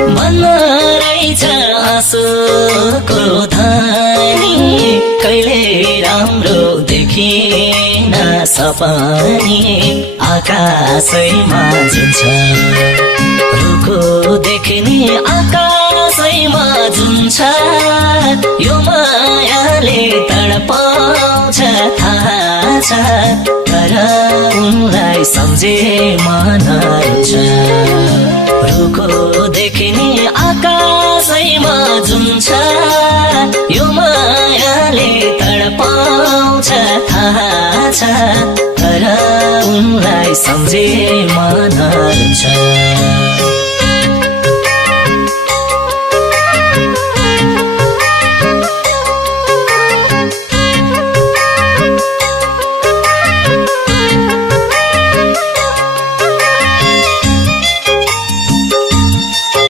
मनमा रहेछ आँसुको धानी कहिले राम्रो देखिन सपनी आकाशैमा जुन्छ रुखो देख्ने आकाशैमा जुन्छ यो मायाले तडपाउँछ थाहा छ तर उनलाई सम्झे मन रुन्छ रुखो देख्ने आकाशैमा जुन्छ यो मायाले तडपाउँछ थाहा छ तर उनलाई सम्झे मन रुन्छ